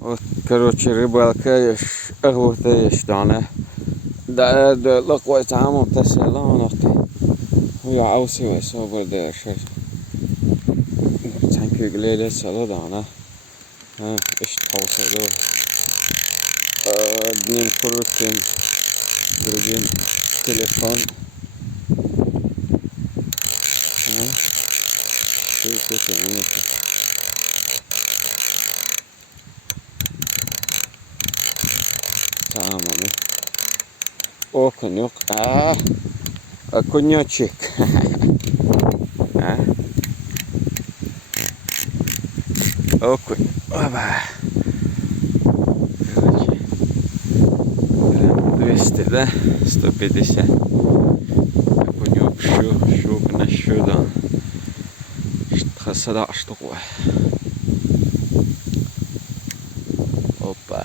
Вот, короче, рыбалка охота дана. Да, лакой там تسلانات ويا عوسي ويصابر ده شيء. تانك قليلة سلطانة. إيش تحوص له. دنيم كروتين. درجين تلفون. شو تسميه. Tamam. Okun yok. Коньячик. Окунь. Оба. Короче. 200, да? 150. Окунек щук на щудан. 11 штук. Опа.